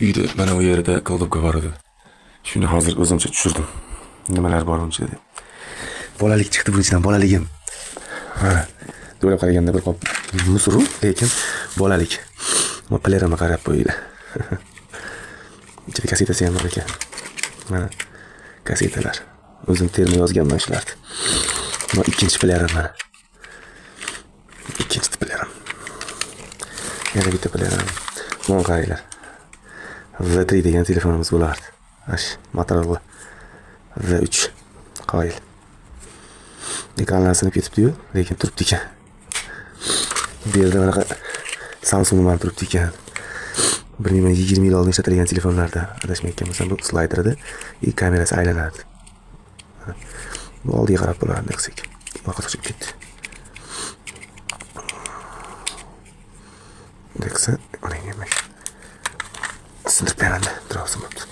Uyda mana bu yerda koldobka bor edi. Shuni hozir o'zimcha tushirdim. Nimalar bor uni ichida. Bolalik chiqdi buning ichidan, bolaligim. Ha, to'g'ri qaraganda bir qop musuru, lekin bolalik. Bu plerama qarab qo'ydi. Ichida kasetasi ham bor ekan. Mana kasetalar. O'zim terma yozganman shularni. Bu ikkinchi pleram mana. Ikkinchi pleram. Yana bitta pleram. Mana qaranglar. V3 degan telefonimiz bo'lardi. Ash Motorola V3 qoyil. Ekranlar sinib ketibdi-yu, lekin turibdi ekan. Bu yerda mana Samsung ham turibdi ekan. 20 yil oldin ishlatilgan telefonlarda adashmayotgan bo'lsam bu slayder edi, kamerasi aylanardi. Bu oldiga qarab bo'lardi qilsak. Vaqt o'tib ketdi. Deksa, qarang ham. Sindirib beraman, durosam bo'pti.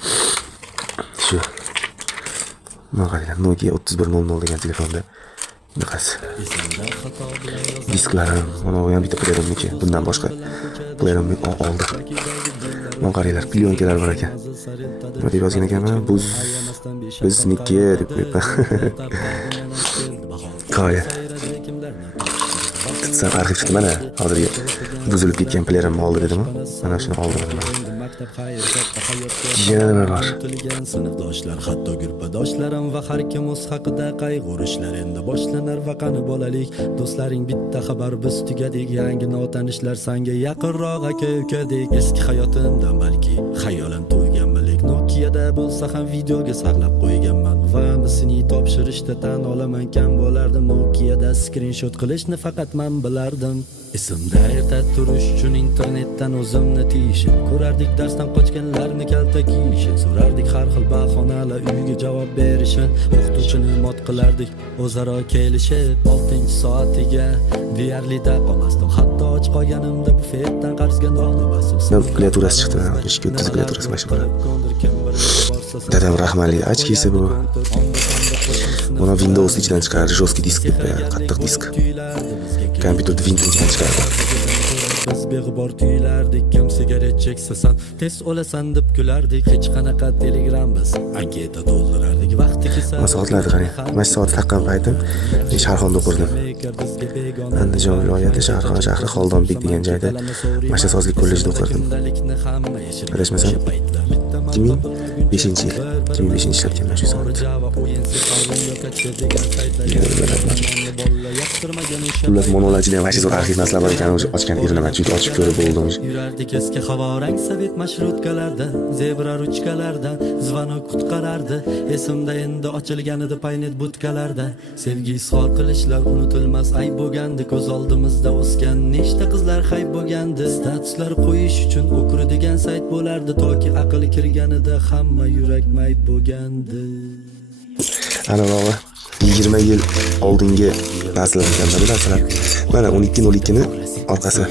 Shu. Mana qaranglar, Nokia 3100 degan telefonda bunaqasi. Disklarim, mana bu ham bitta pleramniki, bundan boshqa pleramni oldi. Mana qaranglar, plyonkalar bor ekan. Nima deb yozgan ekanman? Bizniki deb qo'yibman. Qo'yib. Tutsa arxiv chiqdi mana. Hozirgi buzilib ketgan pleramni oldi dedim. Mana shuni oldim. Yana bor. Sinfdoshlar, hatto gurbadoshlarim va har kim o'z haqida qayg'urishlar endi boshlanar va qani bolalik. Do'stlaring bitta xabar biz tugadik, yangi notanishlar sanga yaqinroq aka-ukadek. Eski hayotimdan balki xayolan to'yganman, Nokia'da bo'lsa ham videoga saqlab qo'yganman va misini topshirishda tan olaman kam bo'lardim. Nokia'da screenshot qilishni faqat men bilardim. Esimda erta turish uchun internetdan o'zimni tiyishib ko'rardik, darsdan qochganlarni kalta kiyishib, so'rardik har xil bahonalar uyga javob berishni, o'qituvchini mot qilardik o'zaro kelishib. 6-soatiga deyarli da qolmasdim, hatto och qolganimda bufetdan qarzga non olmasdim. Klaviaturasi chiqdi, 230 klaviaturasi mana shu bo'ladi. Dadam rahmatli ochkisi bu. Buni Windows ichidan chiqardi, jostki disk deb qo'yadi, qattiq disk. Kompyuterni Windows ichidan chiqardi. Biz beg'ubor tuyulardik, kim sigaret cheksa san tez o'lasan deb kulardik. Hech qanaqa Telegram biz anketa to'ldirardik. Vaqti kelsa soatlarni qarang. Mana shu soat taqqan paytim Sharxonda o'qirdim. Andijon viloyati Sharxon shahri Xoldonbek degan joyda mashasozlik kollejida o'qirdim. Adashmasam 2005 yil. 2005 yil ishlatganman shu soat. Ular monologida ham masha zo'r arxiv narsalar bor ekan, ochgan erinaman, chunki ochib ko'rib bo'ldim. Yurardik eski havorang sovet marshrutkalardan, zebra ruchkalardan, zvonok qutqarardi. Esimda endi ochilgan edi paynet budkalarda. Sevgi izhor qilishlar unutilmas ayb bo'lgandi, ko'z oldimizda o'sgan nechta qizlar hayb bo'lgandi. Statuslar qo'yish uchun Okru degan sayt bo'lardi, toki aql kirganida hamma yurak mayb bo'lgandi. Ana baba 20 yil oldingi narsalar ekanda bu narsalar. Mana 1202 ni orqasi.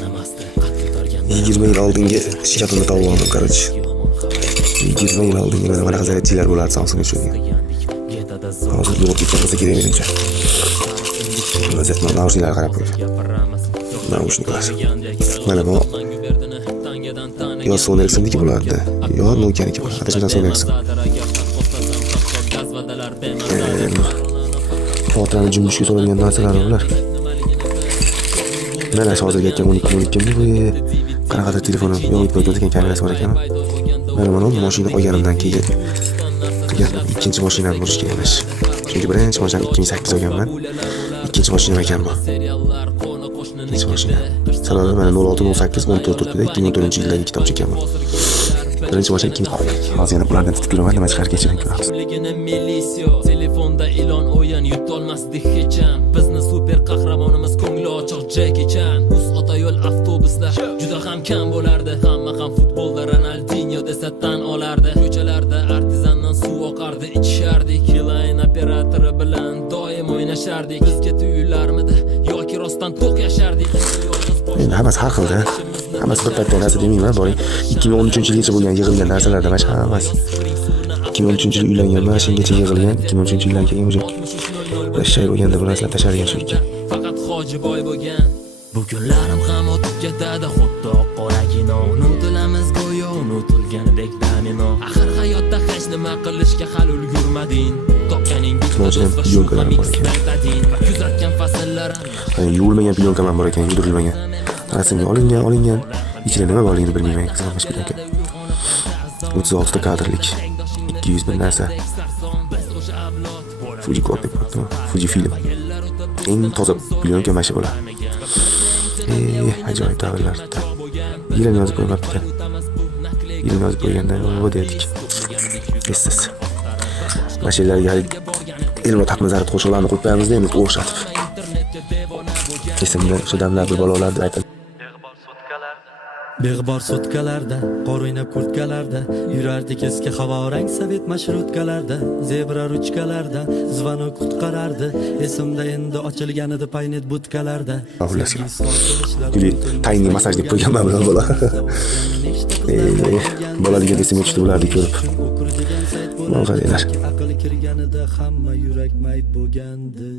20 yil oldingi shkafimni topib oldim, короче. 20 yil oldingi mana bunaqa zaryadchilar bo'lardi Samsung uchun. Hozir yo'q ketgan bo'lsa kerak menimcha. O'zatma naushniklar qarab qo'ying. Naushniklar. Mana bu yo Sony Ericssonniki bo'lardi, yo Nokia'niki bo'lardi. Adashmasam Sony Ericsson. Xotirani jumbushga so'ralgan narsalar ular. Mana hozir aytgan 12 ni bu qanaqadir telefonim yo'q o'tgan kamerasi bor ekan. Mana mashina olganimdan keyin ikkinchi mashinani burishga emas. Chunki birinchi mashinani 2008 olganman. Ikkinchi mashinam ekan bu. Ikkinchi mashina. Sababi mana 0608 14 turibdi, 2014-yildagi kitob chekkanman. Birinchi mashina 2000. Hozir yana bulardan tutib yuraman, nima chiqar kechirib ko'ramiz. Telefonda ilon o'yin yutolmasdik hecham. Bizni super qahramonimiz ko'ngli ochiq Jackie Chan. Uz ota yo'l avtobuslar juda ham kam bo'lardi. Hamma ham futbolda Ronaldinho desa tan olardi. Ko'chalarda artizandan suv oqardi, ichishardik. Line operatori bilan doim o'ynashardik. Bizga tuyularmidi yoki rostdan to'q yashardik. Endi hammasi har xilda. Hammasi bir paytda narsa demayman, boring. 2013-yilgacha bo'lgan yig'ilgan narsalarda mana hammasi. 2013-yil uylanganman, shingacha yig'ilgan, 2013-yildan keyin o'sha shay bo'lganda bu narsalar tashadigan shu ekan. Faqat hojiboy bo'lgan. Bu kunlarim ham o'tib ketadi, xuddi qoragina unutilamiz go'yo unutilganidek Hozir ham plyonkalar bor ekan. Kuzatgan fasllar Yuvilmagan plyonkalar bor ekan, yurdirilmagan. Rasmga olingan. Ichida nima borligini bilmayman, qizg'anmish plyonka. 36 ta kadrlik. 200 bir narsa. Fuji Corp deb qo'yibdi. Fuji film. Eng toza plyonka mana shu bo'ladi. Ajoyib davrlar. Yilini yozib qo'yibdi. Yilini yozib qo'yganda o dedik. Esiz. Mashinlarga Elmur Taqmazarov qo'shiqlarini qo'yib qo'yamiz deymiz, o'xshatib. Esimda o'sha damlar bir balolarni aytadi. Beg'bor sutkalarda, qor o'ynab kurtkalarda, yurardik eski havorang sovet mashrutkalarda, zebra ruchkalarda, zvanok qutqarardi, esimda endi ochilgan edi paynet butkalarda. Guli tayinli masaj deb qo'yganman bilan bola. Bolaligida esimga tushdi ularni ko'rib. Mana qaranglar. Aql kirganida hamma yurak mayt bo'lgandi.